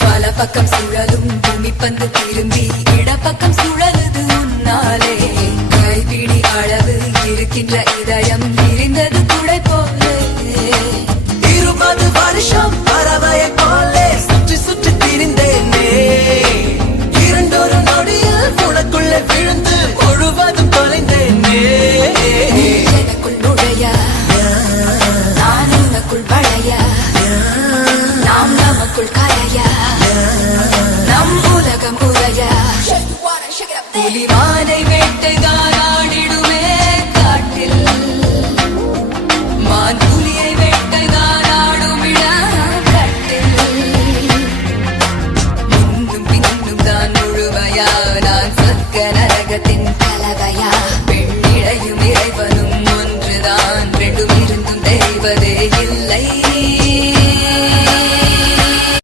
வலப்பக்கம் சுழலும் பூமி பந்து திரும்பி இடப்பக்கம் சுழலுது உன்னாலே கைப்பிடி அளவு இருக்கின்ற இதயம் விரிந்தது குடை போல 20 வருஷம் பறவையை